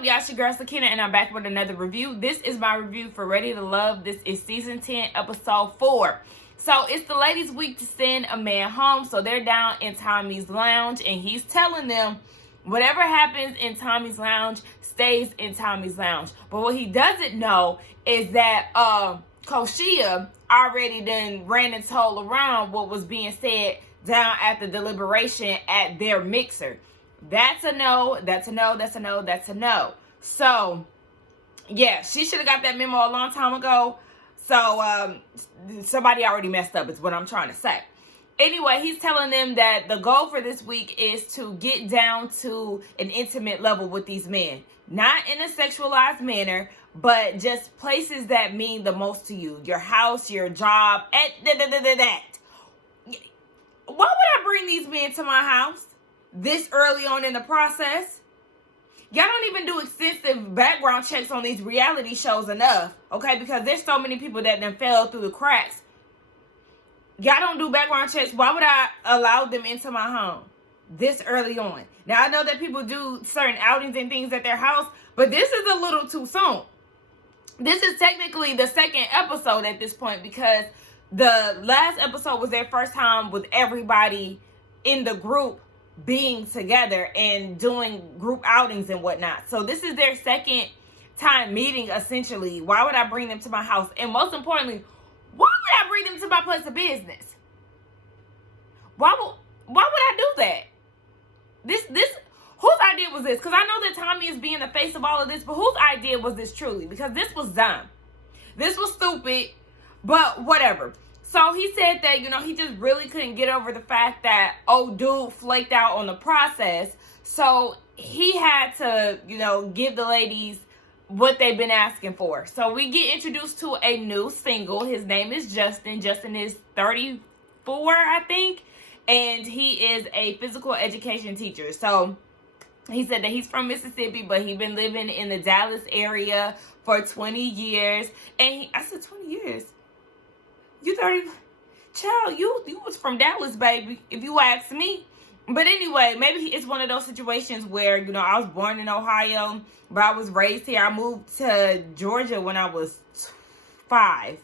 up, y'all? It's your girl Sakina, and I'm back with another review. This is my review for Ready to Love. This is season 10, episode 4. So it's the ladies' week to send a man home. So they're down in Tommy's lounge, and he's telling them whatever happens in Tommy's lounge stays in Tommy's lounge. But what he doesn't know is that Koshia already done ran and told around what was being said down at the deliberation at their mixer. That's a no, that's a no, that's a no, that's a no. So, yeah, she should have got that memo a long time ago. So, somebody already messed up is what I'm trying to say. Anyway, he's telling them that the goal for this week is to get down to an intimate level with these men. Not in a sexualized manner, but just places that mean the most to you. Your house, your job, that. Why would I bring these men to my house this early on in the process? Y'all don't even do extensive background checks on these reality shows enough, okay? Because there's so many people that done fell through the cracks. Y'all don't do background checks. Why would I allow them into my home this early on? Now, I know that people do certain outings and things at their house, but this is a little too soon. This is technically the second episode at this point because the last episode was their first time with everybody in the group being together and doing group outings and whatnot. So this is their second time meeting, essentially. Why would I bring them to my house? And most importantly, why would I bring them to my place of business? Why would I do that? This whose idea was this? Because I know that Tommy is being the face of all of this, but whose idea was this truly? Because this was dumb. This was stupid, but whatever. So he said that, he just really couldn't get over the fact that old dude flaked out on the process. So he had to, give the ladies what they've been asking for. So we get introduced to a new single. His name is Justin. Justin is 34, I think. And he is a physical education teacher. So he said that he's from Mississippi, but he's been living in the Dallas area for 20 years. And I said 20 years? You 30, child, you was from Dallas, baby, if you ask me. But anyway, maybe it's one of those situations where, I was born in Ohio, but I was raised here. I moved to Georgia when I was 5.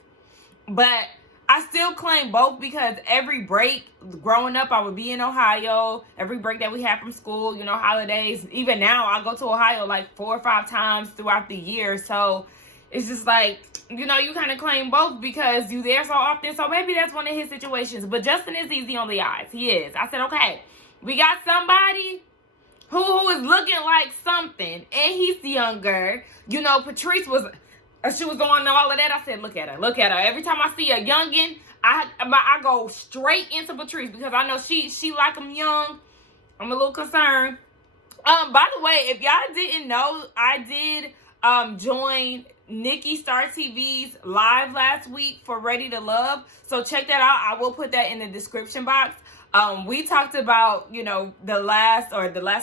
But I still claim both because every break growing up, I would be in Ohio. Every break that we had from school, holidays. Even now, I go to Ohio like 4 or 5 times throughout the year. So it's just like, you kind of claim both because you there so often. So maybe that's one of his situations. But Justin is easy on the eyes. He is. I said, okay, we got somebody who is looking like something. And he's younger. Patrice was, she was on all of that. I said, look at her. Look at her. Every time I see a youngin', I go straight into Patrice because I know she like him young. I'm a little concerned. By the way, if y'all didn't know, I did join Nikki Star TV's live last week for Ready to Love. So check that out. I will put that in the description box. We talked about, the last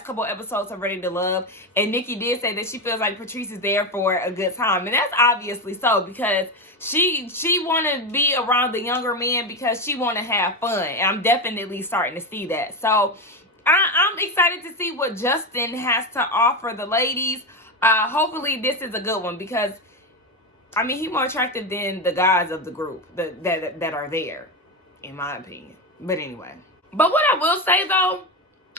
couple episodes of Ready to Love. And Nikki did say that she feels like Patrice is there for a good time. And that's obviously so because she want to be around the younger men because she want to have fun. And I'm definitely starting to see that. So I'm excited to see what Justin has to offer the ladies. Hopefully this is a good one because he's more attractive than the guys of the group that are there, in my opinion. But anyway. But what I will say, though,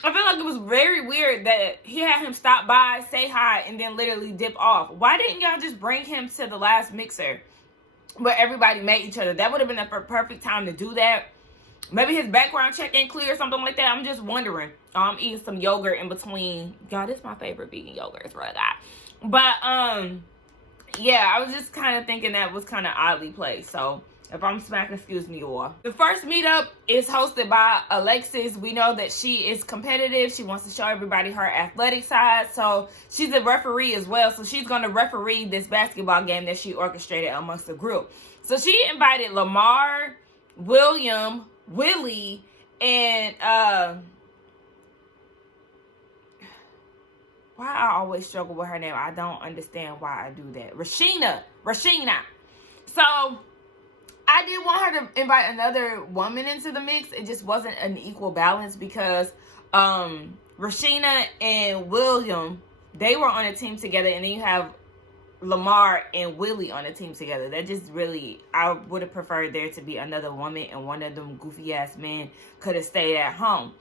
I feel like it was very weird that he had him stop by, say hi, and then literally dip off. Why didn't y'all just bring him to the last mixer where everybody met each other? That would have been the perfect time to do that. Maybe his background check ain't clear or something like that. I'm just wondering. I'm eating some yogurt in between. God, this is my favorite vegan yogurt. It's really good. But, yeah, I was just kind of thinking that was kind of oddly placed. So, if I'm smacking, excuse me, y'all. The first meetup is hosted by Alexis. We know that she is competitive. She wants to show everybody her athletic side. So, she's a referee as well. So, she's going to referee this basketball game that she orchestrated amongst the group. So, she invited Lamar, William, Willie, and why I always struggle with her name. I don't understand why I do that. Rashena. So I did want her to invite another woman into the mix. It just wasn't an equal balance because Rashena and William they were on a team together, and then you have Lamar and Willie on a team together. That just really, I would have preferred there to be another woman, and one of them goofy ass men could have stayed at home.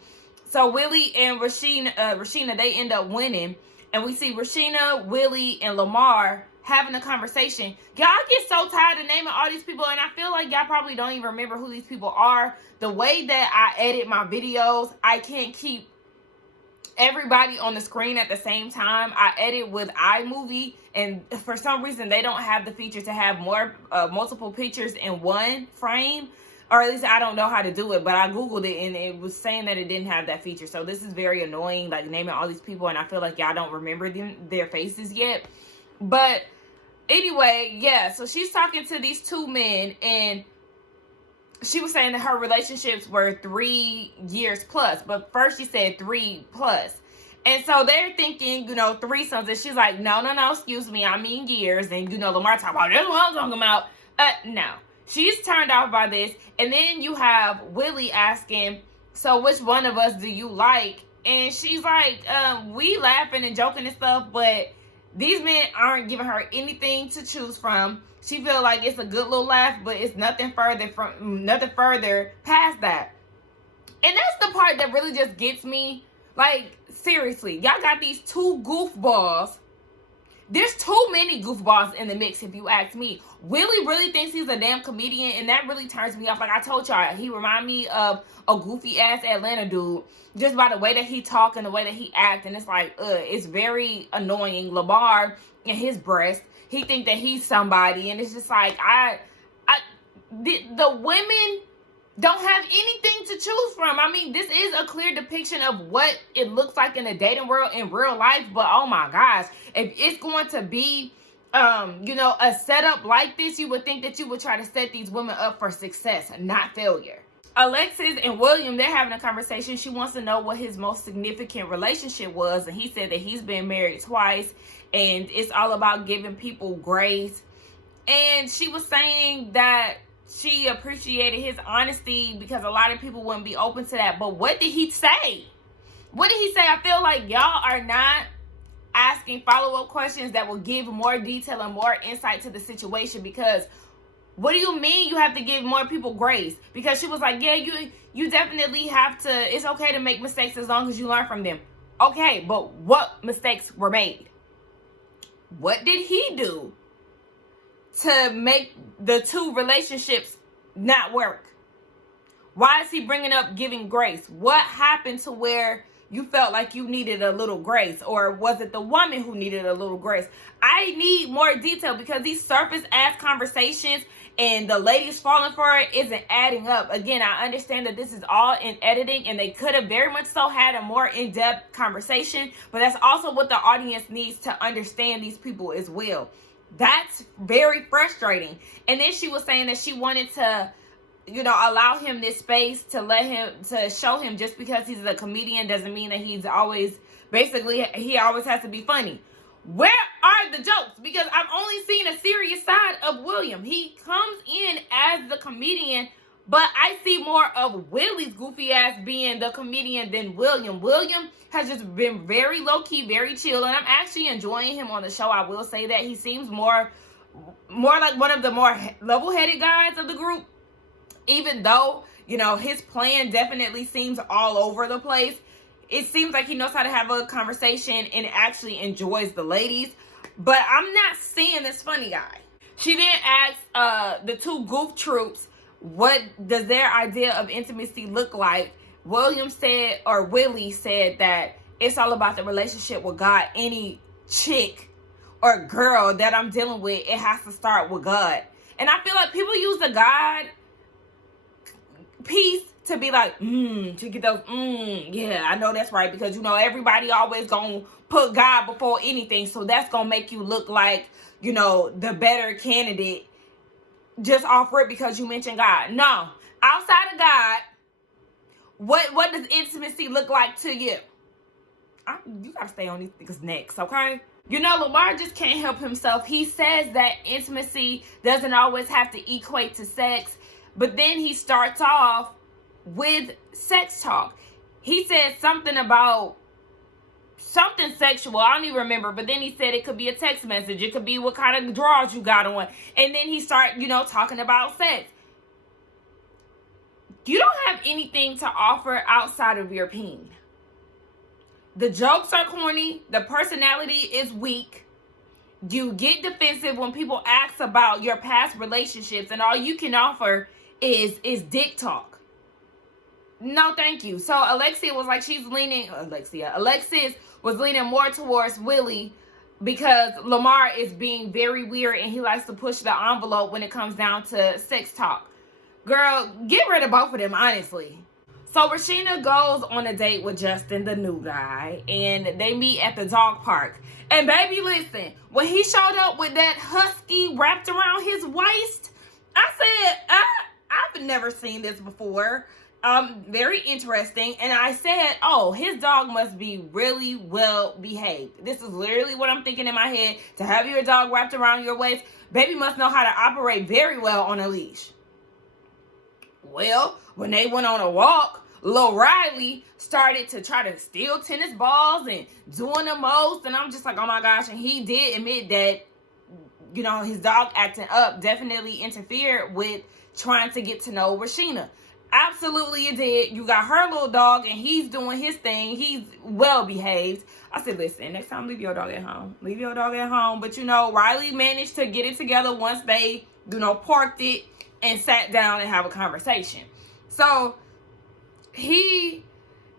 So Willie and Rashena, they end up winning, and we see Rashena, Willie, and Lamar having a conversation. Y'all, get so tired of naming all these people, and I feel like y'all probably don't even remember who these people are. The way that I edit my videos, I can't keep everybody on the screen at the same time. I edit with iMovie, and for some reason they don't have the feature to have multiple pictures in one frame, or at least I don't know how to do it, but I googled it and it was saying that it didn't have that feature. So this is very annoying, like naming all these people, and I feel like y'all don't remember their faces yet. But anyway, yeah, so she's talking to these two men, and she was saying that her relationships were 3 years plus, but first she said 3 plus. And so they're thinking, threesomes, and she's like, no, excuse me, I mean years. And, Lamar talking about, that's what I'm talking about. No. She's turned off by this. And then you have Willie asking, so which one of us do you like? And she's like, we laughing and joking and stuff, but these men aren't giving her anything to choose from. She feel like it's a good little laugh, but it's nothing further past that. And that's the part that really just gets me. Like, seriously, y'all got these two goofballs. There's too many goofballs in the mix, if you ask me. Willie really thinks he's a damn comedian, and that really turns me off. Like I told y'all, he remind me of a goofy ass Atlanta dude, just by the way that he talk and the way that he act. And it's like, it's very annoying. Lamar and his breast, he think that he's somebody, and it's just like, the women don't have anything to choose from. I mean, this is a clear depiction of what it looks like in the dating world in real life, but oh my gosh, if it's going to be a setup like this, you would think that you would try to set these women up for success, not failure. Alexis and William, they're having a conversation. She wants to know what his most significant relationship was, and he said that he's been married twice, and it's all about giving people grace. And she was saying that she appreciated his honesty because a lot of people wouldn't be open to that. But what did he say? What did he say? I feel like y'all are not asking follow-up questions that will give more detail and more insight to the situation, because what do you mean you have to give more people grace? Because she was like, yeah, you definitely have to, it's okay to make mistakes as long as you learn from them. Okay, but what mistakes were made? What did he do to make the two relationships not work? Why is he bringing up giving grace? What happened to where you felt like you needed a little grace? Or was it the woman who needed a little grace? I need more detail, because these surface ass conversations and the ladies falling for it isn't adding up. Again, I understand that this is all in editing, and they could have very much so had a more in-depth conversation, but that's also what the audience needs to understand these people as well. That's very frustrating. And then she was saying that she wanted to, allow him this space to show him just because he's a comedian doesn't mean that he always has to be funny. Where are the jokes? Because I've only seen a serious side of William. He comes in as the comedian, but I see more of Willie's goofy ass being the comedian than William. William has just been very low-key, very chill, and I'm actually enjoying him on the show. I will say that he seems more like one of the more level-headed guys of the group, even though, his plan definitely seems all over the place. It seems like he knows how to have a conversation and actually enjoys the ladies, but I'm not seeing this funny guy. She then asked the two goof troops, what does their idea of intimacy look like? Willie said that it's all about the relationship with God. Any chick or girl that I'm dealing with, it has to start with God. And I feel like people use the God piece to be like, to get those, yeah, I know that's right. Because, everybody always gonna put God before anything. So that's gonna make you look like, the better candidate just offer it because you mentioned God. No, outside of God, what does intimacy look like to you? You gotta stay on these niggas' necks, okay? Lamar just can't help himself. He says that intimacy doesn't always have to equate to sex, but then he starts off with sex talk. He said something about something sexual. I don't even remember. But then he said it could be a text message. It could be what kind of drawers you got on. And then he started, talking about sex. You don't have anything to offer outside of your peen. The jokes are corny. The personality is weak. You get defensive when people ask about your past relationships, and all you can offer is dick talk. No, thank you. So Alexis was leaning more towards Willie because Lamar is being very weird and he likes to push the envelope when it comes down to sex talk. Girl, get rid of both of them, honestly. So Rashena goes on a date with Justin, the new guy, and they meet at the dog park. And baby, listen, when he showed up with that husky wrapped around his waist, I said, I've never seen this before. Very interesting. And I said, oh, his dog must be really well behaved. This is literally what I'm thinking in my head. To have your dog wrapped around your waist, baby must know how to operate very well on a leash. Well, when they went on a walk, Lil Riley started to try to steal tennis balls and doing the most. And I'm just like, oh my gosh. And he did admit that, his dog acting up definitely interfered with trying to get to know Rashena. Absolutely it did. You got her little dog and he's doing his thing. He's well behaved. I said, listen, next time leave your dog at home. Leave your dog at home. But Riley managed to get it together once they, parked it and sat down and have a conversation. So he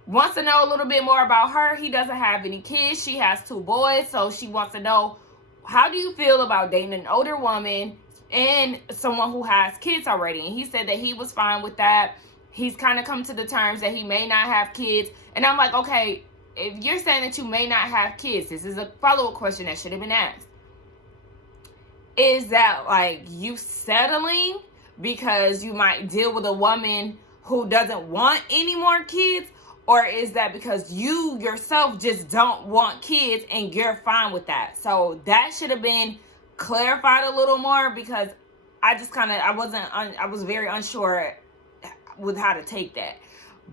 wants to know a little bit more about her. He doesn't have any kids. She has 2 boys. So she wants to know, how do you feel about dating an older woman and someone who has kids already? And he said that he was fine with that. He's kind of come to the terms that he may not have kids. And I'm like, okay, if you're saying that you may not have kids, this is a follow-up question that should have been asked. Is that like you settling because you might deal with a woman who doesn't want any more kids? Or is that because you yourself just don't want kids and you're fine with that? So that should have been clarified a little more, because I was very unsure with how to take that.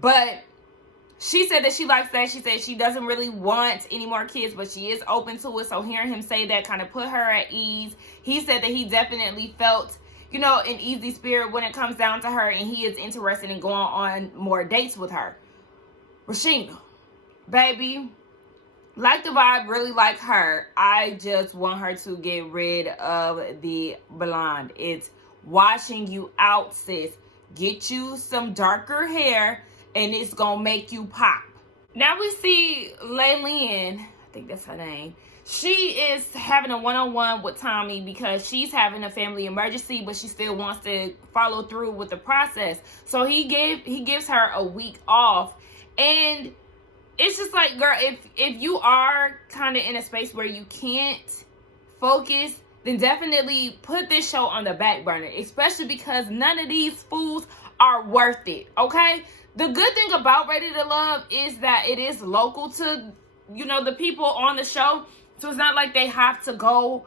But she said that she likes that. She said she doesn't really want any more kids, but she is open to it. So hearing him say that kind of put her at ease. He said that he definitely felt an easy spirit when it comes down to her, and he is interested in going on more dates with her. Rashena, baby, like the vibe, really like her. I just want her to get rid of the blonde. It's washing you out, sis. Get you some darker hair, and it's gonna make you pop. Now we see Laylin, I think that's her name. She is having a one-on-one with Tommy because she's having a family emergency, but she still wants to follow through with the process. So he gives her a week off. And it's just like, girl, if you are kind of in a space where you can't focus, then definitely put this show on the back burner, especially because none of these fools are worth it, okay? The good thing about Ready to Love is that it is local to, the people on the show. So it's not like they have to go,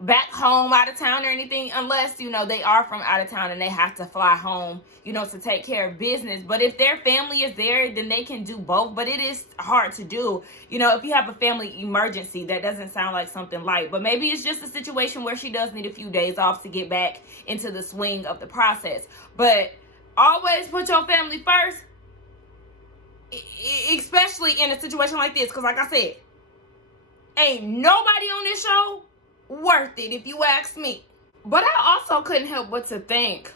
back home out of town or anything, unless, they are from out of town and they have to fly home, to take care of business. But if their family is there, then they can do both. But it is hard to do, if you have a family emergency. That doesn't sound like something light. But maybe it's just a situation where she does need a few days off to get back into the swing of the process. But always put your family first, especially in a situation like this. Because like I said, ain't nobody on this show worth it, if you ask me. But I also couldn't help but to think,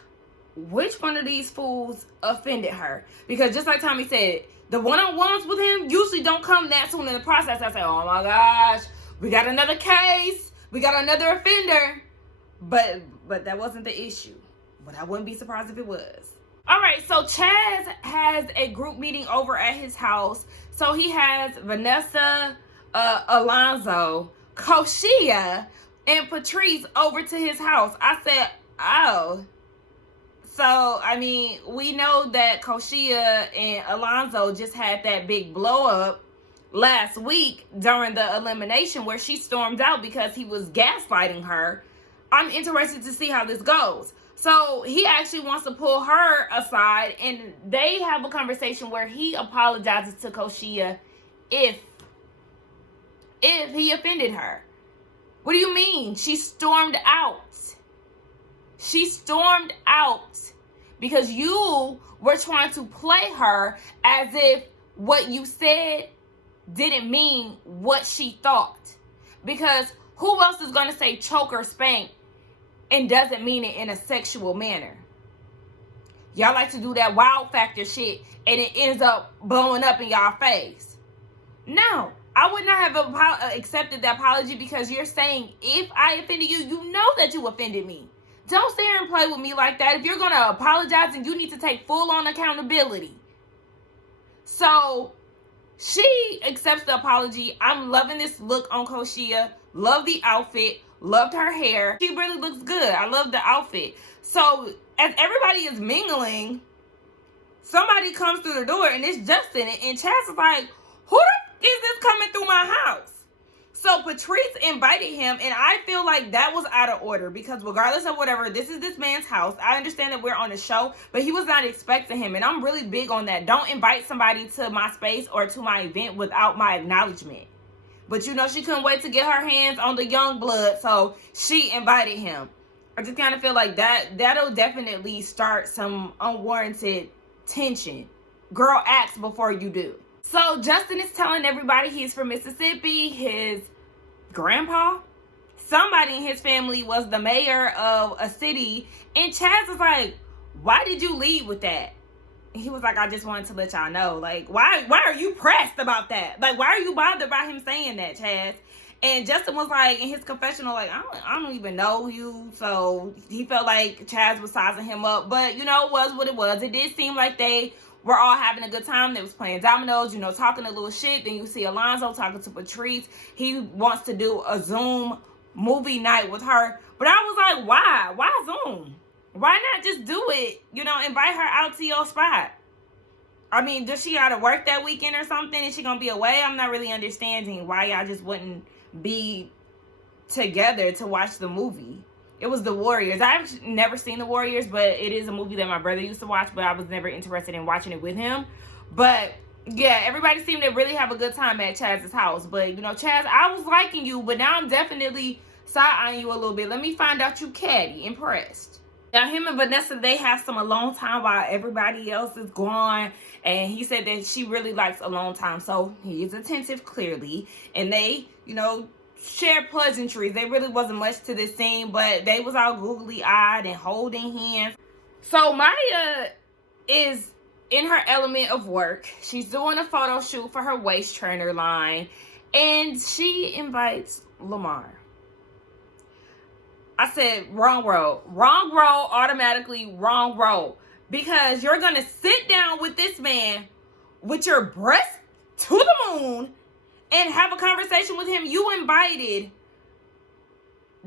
which one of these fools offended her? Because just like Tommy said, the one-on-ones with him usually don't come that soon in the process. I say, oh my gosh, we got another case, we got another offender. But that wasn't the issue. But I wouldn't be surprised if it was. All right, so Chaz has a group meeting over at his house. So he has Vanessa, Alonzo, Koshia, and Patrice over to his house. I said, oh. So, we know that Koshia and Alonzo just had that big blow up last week during the elimination where she stormed out because he was gaslighting her. I'm interested to see how this goes. So he actually wants to pull her aside, and they have a conversation where he apologizes to Koshia if he offended her. What do you mean? She stormed out. She stormed out because you were trying to play her as if what you said didn't mean what she thought. Because who else is going to say choke or spank and doesn't mean it in a sexual manner? Y'all like to do that wow factor shit and it ends up blowing up in y'all face. No, I would not have accepted the apology because you're saying if I offended you, you know that you offended me. Don't sit here and play with me like that. If you're going to apologize, then you need to take full-on accountability. So she accepts the apology. I'm loving this look on Koshia. Love the outfit. Loved her hair. She really looks good. I love the outfit. So as everybody is mingling, somebody comes through the door and it's Justin. And Chaz is like, who the is this coming through my house? So Patrice invited him, and I feel like that was out of order because regardless of whatever, this is this man's house. I understand that we're on a show, but he was not expecting him, and I'm really big on that. Don't invite somebody to my space or to my event without my acknowledgement. But you know, she couldn't wait to get her hands on the young blood, so she invited him. I just kind of feel like that'll definitely start some unwarranted tension. Girl, ask before you do. So Justin is telling everybody he's from Mississippi. His grandpa, somebody in his family was the mayor of a city. And Chaz was like, why did you lead with that? And he was like, I just wanted to let y'all know. Like, why are you pressed about that? Like, why are you bothered by him saying that, Chaz? And Justin was like, in his confessional, like, I don't even know you. So he felt like Chaz was sizing him up. But, you know, it was what it was. It did seem like they were all having a good time. They was playing dominoes, you know, talking a little shit. Then you see Alonzo talking to Patrice. He wants to do a Zoom movie night with her. But I was like, why? Why Zoom? Why not just do it? You know, invite her out to your spot. I mean, does she gotta work that weekend or something? Is she gonna be away? I'm not really understanding why y'all just wouldn't be together to watch the movie. It was The Warriors. I've never seen The Warriors, but it is a movie that my brother used to watch, but I was never interested in watching it with him. But yeah, everybody seemed to really have a good time at Chaz's house. But you know, Chaz, I was liking you, but now I'm definitely side-eyeing you a little bit. Let me find out you catty, impressed. Now, him and Vanessa, they have some alone time while everybody else is gone. And he said that she really likes alone time. So he is attentive, clearly. And they, you know, shared pleasantries. There really wasn't much to this scene, but they was all googly-eyed and holding hands. So Maya is in her element of work. She's doing a photo shoot for her waist trainer line. And she invites Lamar. I said wrong road. Wrong road, automatically wrong road. Because you're going to sit down with this man with your breast to the moon and have a conversation with him. You invited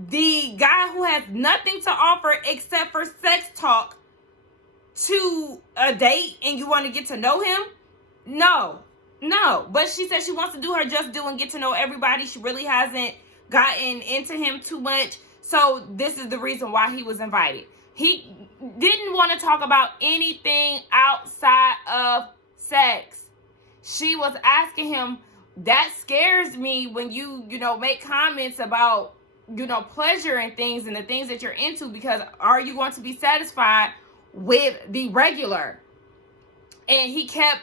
the guy who has nothing to offer except for sex talk to a date and you want to get to know him? No. But she said she wants to do her just do and get to know everybody. She really hasn't gotten into him too much. So this is the reason why he was invited. He didn't want to talk about anything outside of sex. She was asking him, that scares me when you make comments about, pleasure and things and the things that you're into, because are you going to be satisfied with the regular? And he kept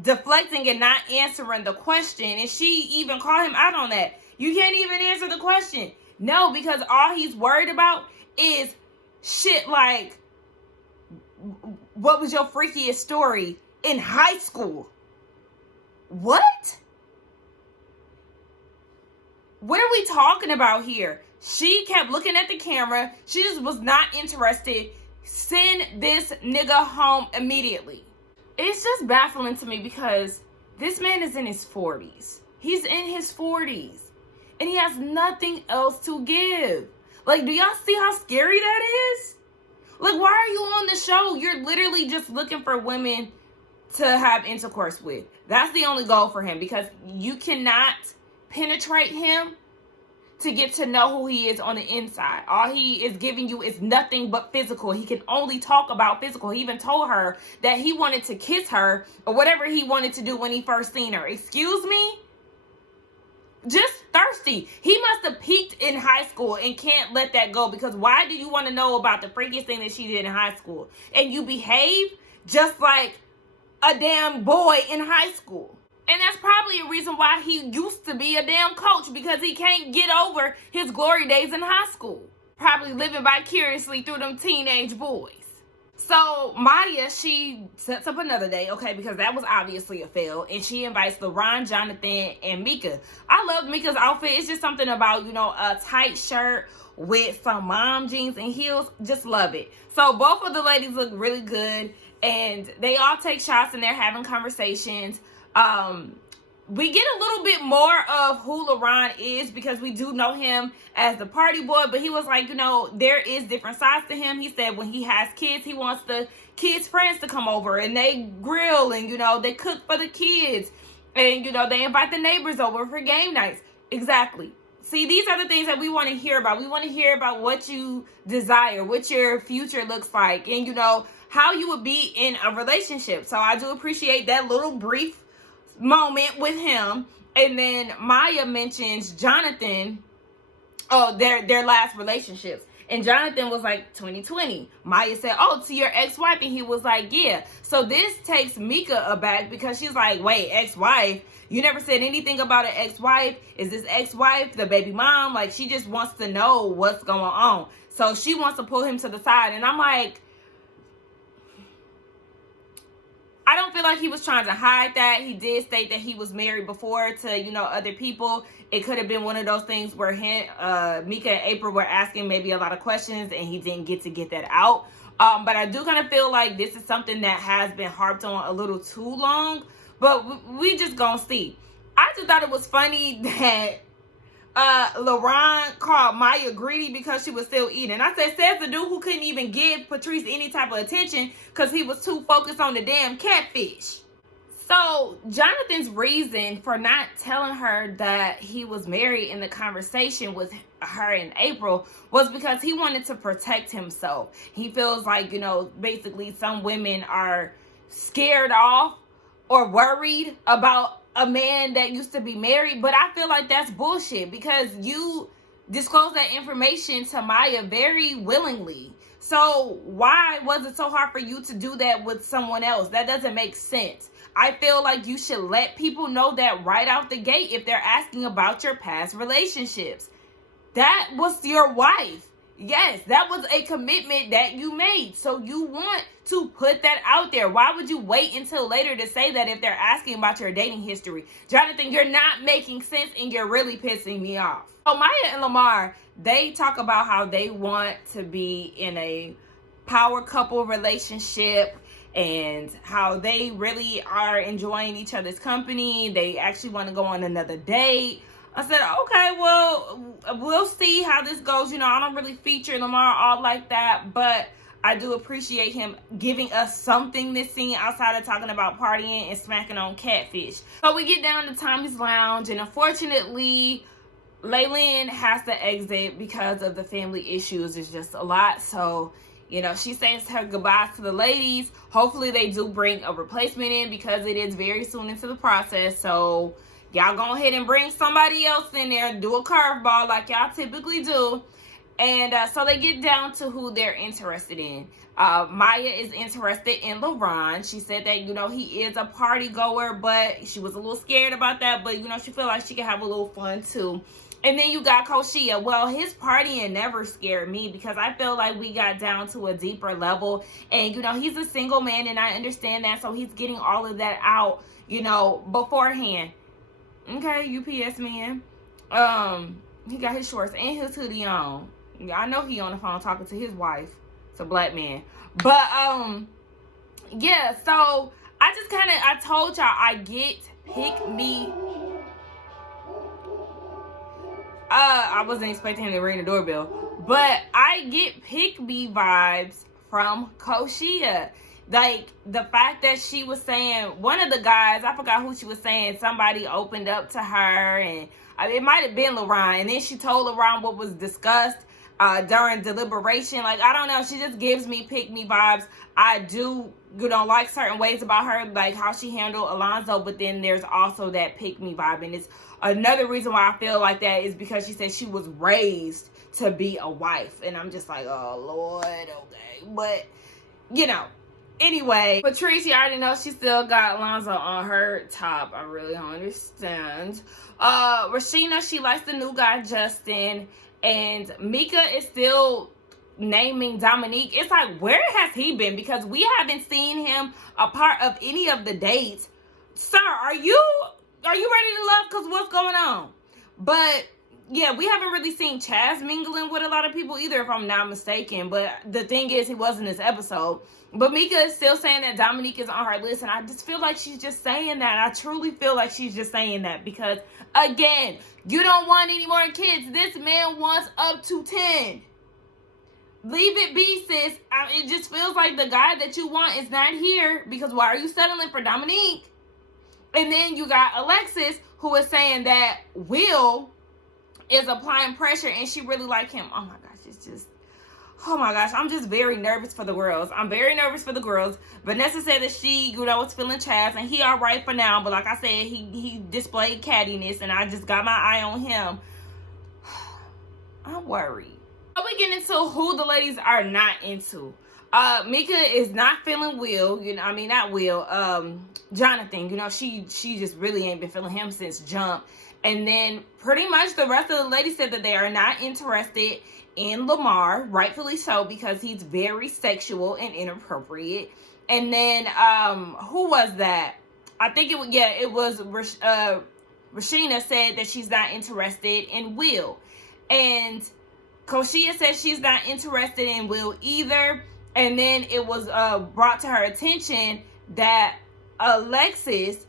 deflecting and not answering the question. And she even called him out on that. You can't even answer the question. No, because all he's worried about is shit like, what was your freakiest story in high school? What? What are we talking about here? She kept looking at the camera. She just was not interested. Send this nigga home immediately. It's just baffling to me because this man is in his 40s. He's in his 40s. And he has nothing else to give. Like, do y'all see how scary that is? Like, why are you on the show? You're literally just looking for women to have intercourse with. That's the only goal for him, because you cannot penetrate him. to get to know who he is on the inside. All he is giving you is nothing but physical. He can only talk about physical. He even told her that he wanted to kiss her or whatever he wanted to do when he first seen her. Excuse me? Just thirsty. He must have peaked in high school and can't let that go, because why do you want to know about the freakiest thing that she did in high school? And you behave just like a damn boy in high school. And that's probably a reason why he used to be a damn coach, because he can't get over his glory days in high school. Probably living vicariously through them teenage boys. So Maya, she sets up another day, okay, because that was obviously a fail. And she invites Lamar, Jonathan, and Mika. I love Mika's outfit. It's just something about, a tight shirt with some mom jeans and heels. Just love it. So both of the ladies look really good. And they all take shots and they're having conversations. We get a little bit more of who LaRon is, because we do know him as the party boy, but he was like, there is different sides to him. He said when he has kids, he wants the kids' friends to come over and they grill and, they cook for the kids and, they invite the neighbors over for game nights. Exactly. See, these are the things that we want to hear about. We want to hear about what you desire, what your future looks like, and, how you would be in a relationship. So I do appreciate that little brief moment with him. And then Maya mentions Jonathan, their last relationships, and Jonathan was like 2020. Maya said, to your ex-wife, and he was like, yeah. So this takes Mika aback, because she's like, wait, ex-wife? You never said anything about an ex-wife. Is this ex-wife the baby mom? Like, she just wants to know what's going on. So she wants to pull him to the side, and I'm like, I don't feel like he was trying to hide that. He did state that he was married before to, other people. It could have been one of those things where Mika and April were asking maybe a lot of questions and he didn't get that out. But I do kind of feel like this is something that has been harped on a little too long. But we just gonna see. I just thought it was funny that LaRon called Maya greedy because she was still eating. I said, says the dude who couldn't even give Patrice any type of attention because he was too focused on the damn catfish. So Jonathan's reason for not telling her that he was married in the conversation with her in April was because he wanted to protect himself. He feels like, basically some women are scared off or worried about a man that used to be married, but I feel like that's bullshit, because you disclosed that information to Maya very willingly. So why was it so hard for you to do that with someone else? That doesn't make sense. I feel like you should let people know that right out the gate if they're asking about your past relationships. That was your wife. Yes, that was a commitment that you made. So you want to put that out there. Why would you wait until later to say that if they're asking about your dating history? Jonathan, you're not making sense and you're really pissing me off. So Maya and Lamar, they talk about how they want to be in a power couple relationship and how they really are enjoying each other's company. They actually want to go on another date. I said, okay, well, we'll see how this goes. I don't really feature Lamar all like that, but I do appreciate him giving us something this scene outside of talking about partying and smacking on catfish. So we get down to Tommy's lounge, and unfortunately, Laylin has to exit because of the family issues. It's just a lot. So, she says her goodbyes to the ladies. Hopefully they do bring a replacement in, because it is very soon into the process. So y'all go ahead and bring somebody else in there, do a curveball like y'all typically do. And so they get down to who they're interested in. Maya is interested in LaRon. She said that, he is a party goer, but she was a little scared about that. But, she feel like she can have a little fun too. And then you got Koshia. Well, his partying never scared me, because I feel like we got down to a deeper level. And, he's a single man, and I understand that. So he's getting all of that out, beforehand. Okay, UPS man. He got his shorts and his hoodie on. I know he on the phone talking to his wife. It's a black man. But yeah, so I told y'all I get pick me. I wasn't expecting him to ring the doorbell, but I get pick me vibes from Koshia. Like, the fact that she was saying, one of the guys, I forgot who she was saying, somebody opened up to her, and it might have been Lamar, and then she told Lamar what was discussed during deliberation. Like, I don't know, she just gives me pick-me vibes. I do, like certain ways about her, like how she handled Alonzo, but then there's also that pick-me vibe, and it's another reason why I feel like that is because she said she was raised to be a wife, and I'm just like, oh, Lord, okay, but, anyway, Patrice, you already know she still got Alonzo on her top. I really don't understand. Rashena, she likes the new guy, Justin. And Mika is still naming Dominique. It's like, where has he been? Because we haven't seen him a part of any of the dates. Sir, are you ready to love? Because what's going on? But yeah, we haven't really seen Chaz mingling with a lot of people either, if I'm not mistaken. But the thing is, he was in this episode. But Mika is still saying that Dominique is on her list. And I just feel like she's just saying that. I truly feel like she's just saying that. Because, again, you don't want any more kids. This man wants up to 10. Leave it be, sis. It just feels like the guy that you want is not here. Because why are you settling for Dominique? And then you got Alexis, who is saying that Will is applying pressure and she really like him. Oh my gosh, it's just, oh my gosh, I'm just very nervous for the girls. I'm very nervous for the girls. Vanessa said that she, was feeling Chaz, and he all right for now, but like I said, he displayed cattiness, and I just got my eye on him. I'm worried. We get into who the ladies are not into. Mika is not feeling Will, not Will, Jonathan, she just really ain't been feeling him since jump. And then pretty much the rest of the ladies said that they are not interested in Lamar, rightfully so, because he's very sexual and inappropriate. And then, who was that? I think it was Rashena said that she's not interested in Will. And Koshia said she's not interested in Will either. And then it was brought to her attention that Alexis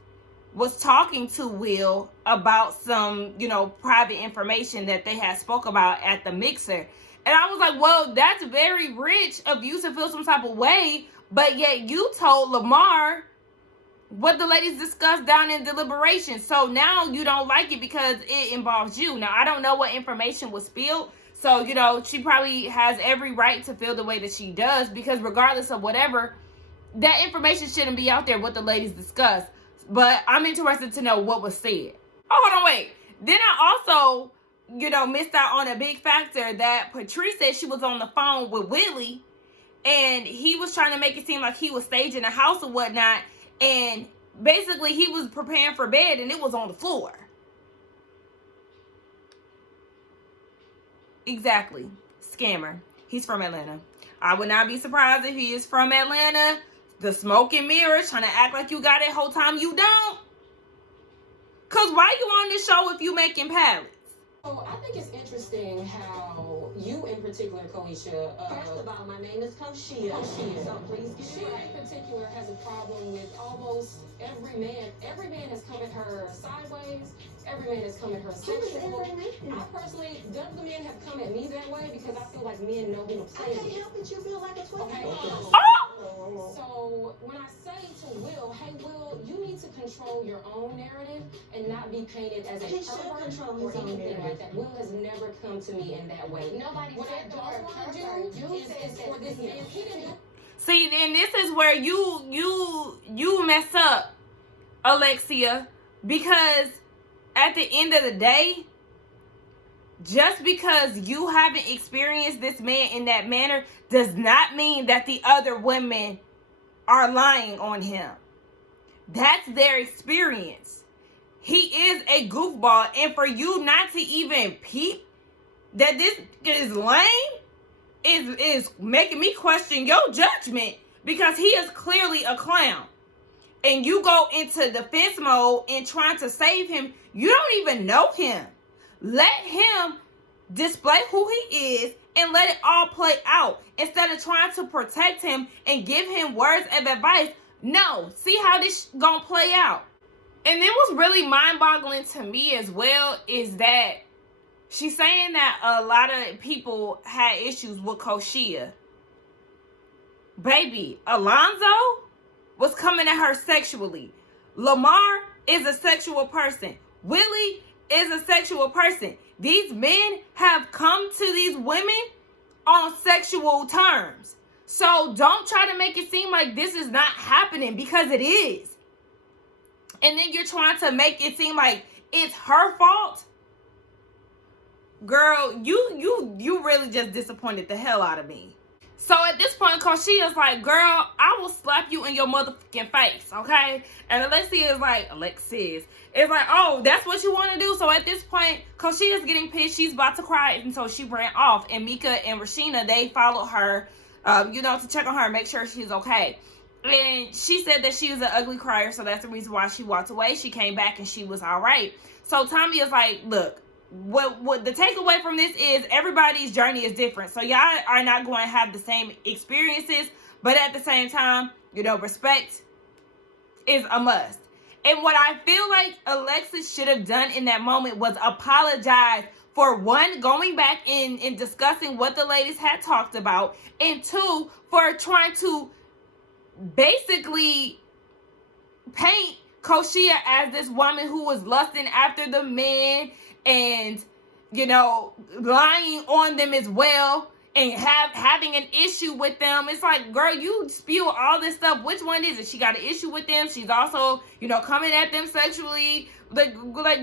was talking to Will about some, private information that they had spoke about at the mixer. And I was like, well, that's very rich of you to feel some type of way, but yet you told Lamar what the ladies discussed down in deliberation. So now you don't like it because it involves you. Now, I don't know what information was spilled. So, she probably has every right to feel the way that she does, because regardless of whatever, that information shouldn't be out there, what the ladies discussed. But I'm interested to know what was said. Oh, hold on, wait. Then I also, missed out on a big factor that Patrice said she was on the phone with Willie, and he was trying to make it seem like he was staging a house or whatnot, and basically he was preparing for bed, and it was on the floor. Exactly. Scammer. He's from Atlanta. I would not be surprised if he is from Atlanta. The smoke and mirrors, trying to act like you got it whole time you don't. Because why you on this show if you making pallets? So I think it's interesting how you in particular, Koisha. First of all, my name is Koshia. So please get She in particular has a problem with almost every man. Every man has come at her sideways. Every man has come at her sexual. I personally, none of the men have come at me that way because I feel like men know who to play with. I can't help it, you feel like a 12-year-old. So when I say to Will, hey Will, you need to control your own narrative and not be painted as a pervert or anything like that. Will has never come to me in that way. Nobody what said I don't want to do is for this man. He didn't. See, and this is where you mess up, Alexia, because at the end of the day, just because you haven't experienced this man in that manner does not mean that the other women are lying on him. That's their experience. He is a goofball, and for you not to even peep that this is lame is making me question your judgment, because he is clearly a clown. And you go into defense mode and trying to save him. You don't even know him. Let him display who he is and let it all play out, instead of trying to protect him and give him words of advice. No, see how this gonna play out. And then what's really mind-boggling to me as well is that she's saying that a lot of people had issues with Koshia. Baby, Alonzo was coming at her sexually. Lamar is a sexual person. Willie is a sexual person. These men have come to these women on sexual terms. So don't try to make it seem like this is not happening, because it is. And then you're trying to make it seem like it's her fault. Girl, you really just disappointed the hell out of me. So at this point, Koshia's like, girl, I will slap you in your motherfucking face, okay? And Alexis is like, oh, that's what you want to do? So at this point, Koshia's getting pissed. She's about to cry, and so she ran off. And Mika and Rashena, they followed her, to check on her and make sure she's okay. And she said that she was an ugly crier, so that's the reason why she walked away. She came back, and she was all right. So Tommy is like, look, what the takeaway from this is everybody's journey is different. So y'all are not going to have the same experiences, but at the same time, respect is a must. And what I feel like Alexis should have done in that moment was apologize for, one, going back and discussing what the ladies had talked about, and two, for trying to basically paint Koshia as this woman who was lusting after the men and, lying on them as well, and having an issue with them. It's like, girl, you spew all this stuff. Which one is it? She got an issue with them. She's also, coming at them sexually. Like,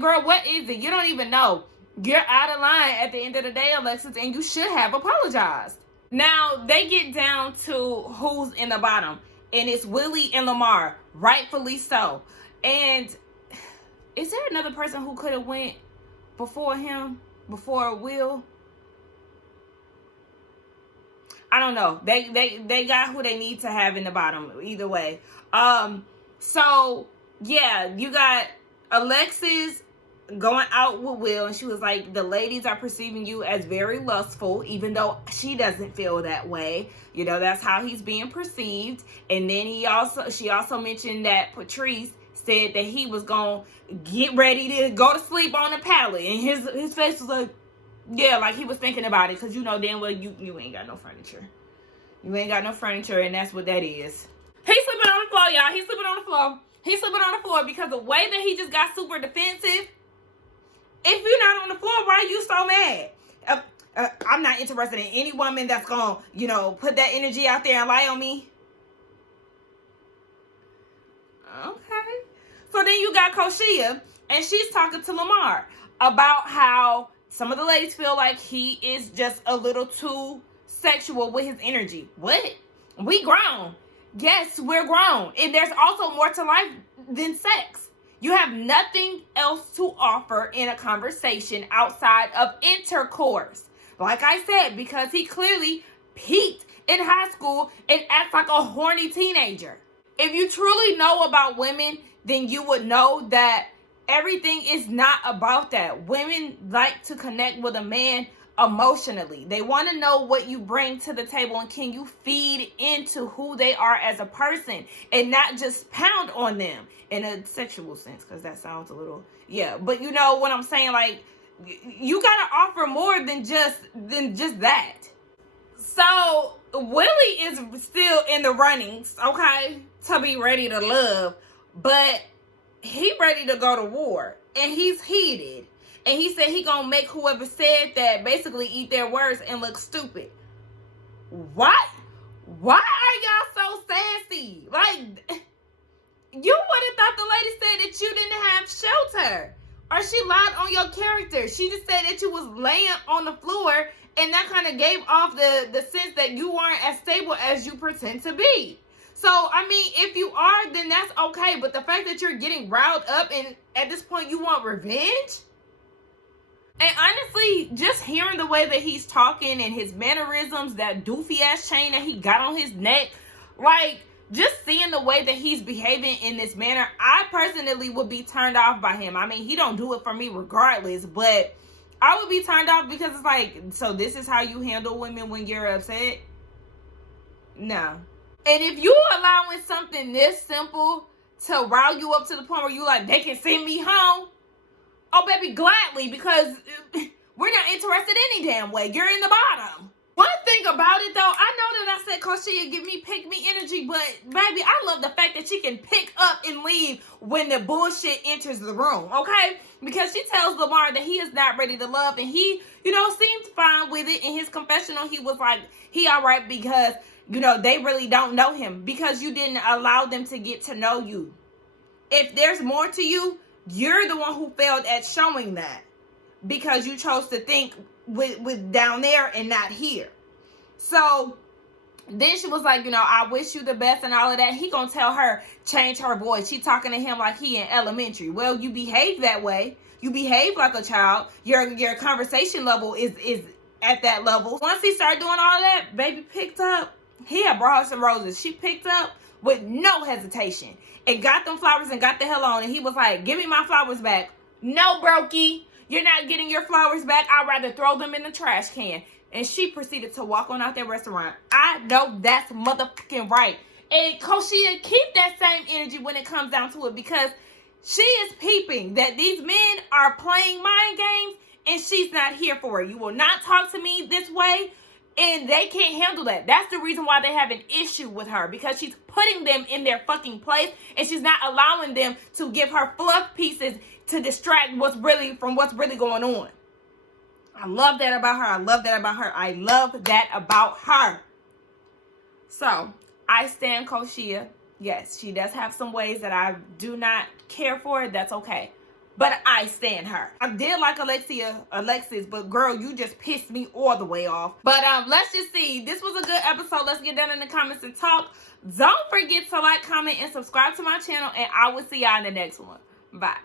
girl, what is it? You don't even know. You're out of line at the end of the day, Alexis, and you should have apologized. Now, they get down to who's in the bottom, and it's Willie and Lamar, rightfully so. And is there another person who could have went before him, before Will? I don't know. They got who they need to have in the bottom, either way. So yeah, you got Alexis going out with Will, and she was like, the ladies are perceiving you as very lustful, even though she doesn't feel that way. That's how he's being perceived. And then she also mentioned that Patrice said that he was gonna get ready to go to sleep on the pallet, and his face was like, yeah, like he was thinking about it, because damn well you ain't got no furniture. You ain't got no furniture, and that's what that is. He's sleeping on the floor, y'all. He's sleeping on the floor. He's sleeping on the floor because the way that he just got super defensive. If you're not on the floor, why are you so mad? I'm not interested in any woman that's gonna, put that energy out there and lie on me. Okay. So then you got Koshia, and she's talking to Lamar about how some of the ladies feel like he is just a little too sexual with his energy. What? We grown. Yes, we're grown. And there's also more to life than sex. You have nothing else to offer in a conversation outside of intercourse. Like I said, because he clearly peaked in high school and acts like a horny teenager. If you truly know about women, then you would know that everything is not about that. Women like to connect with a man emotionally. They want to know what you bring to the table, and can you feed into who they are as a person and not just pound on them in a sexual sense, because that sounds a little, but you know what I'm saying? Like, you gotta offer more than just that. So Willie is still in the runnings, okay, to be ready to love, but he ready to go to war, and he's heated. And he said he gonna make whoever said that basically eat their words and look stupid. What? Why are y'all so sassy? Like, you would have thought the lady said that you didn't have shelter, or she lied on your character. She just said that you was laying on the floor, and that kind of gave off the sense that you weren't as stable as you pretend to be. So, I mean, if you are, then that's okay. But the fact that you're getting riled up and at this point you want revenge? And honestly, just hearing the way that he's talking and his mannerisms, that doofy ass chain that he got on his neck, like, just seeing the way that he's behaving in this manner, I personally would be turned off by him. I mean, he don't do it for me regardless, but I would be turned off because it's like, so this is how you handle women when you're upset? No. And if you allowing something this simple to rile you up to the point where you like, they can send me home, oh baby, gladly, because we're not interested any damn way. You're in the bottom. One thing about it though, I know that I said Koshia give me pick me energy, but baby, I love the fact that she can pick up and leave when the bullshit enters the room, okay? Because she tells Lamar that he is not ready to love, and he, seemed fine with it. In his confessional, he was like, he all right because, they really don't know him because you didn't allow them to get to know you. If there's more to you, you're the one who failed at showing that because you chose to think with down there and not here. So then she was like, I wish you the best and all of that. He gonna tell her, change her voice. She talking to him like he in elementary. Well, you behave that way. You behave like a child. Your conversation level is at that level. Once he started doing all of that, baby picked up. He had brought her some roses. She picked up with no hesitation and got them flowers and got the hell on. And he was like, give me my flowers back. No, brokey. You're not getting your flowers back. I'd rather throw them in the trash can. And she proceeded to walk on out that restaurant. I know that's motherfucking right. And Koshia, keep that same energy when it comes down to it, because she is peeping that these men are playing mind games and she's not here for it. You will not talk to me this way, and they can't handle that. That's the reason why they have an issue with her, because she's putting them in their fucking place and she's not allowing them to give her fluff pieces to distract what's really going on. I love that about her. I love that about her. I love that about her. So, I stand Koshia. Yes, she does have some ways that I do not care for. That's okay. But I stand her. I did like Alexis, but girl, you just pissed me all the way off. But let's just see. This was a good episode. Let's get down in the comments and talk. Don't forget to like, comment, and subscribe to my channel. And I will see y'all in the next one. Bye.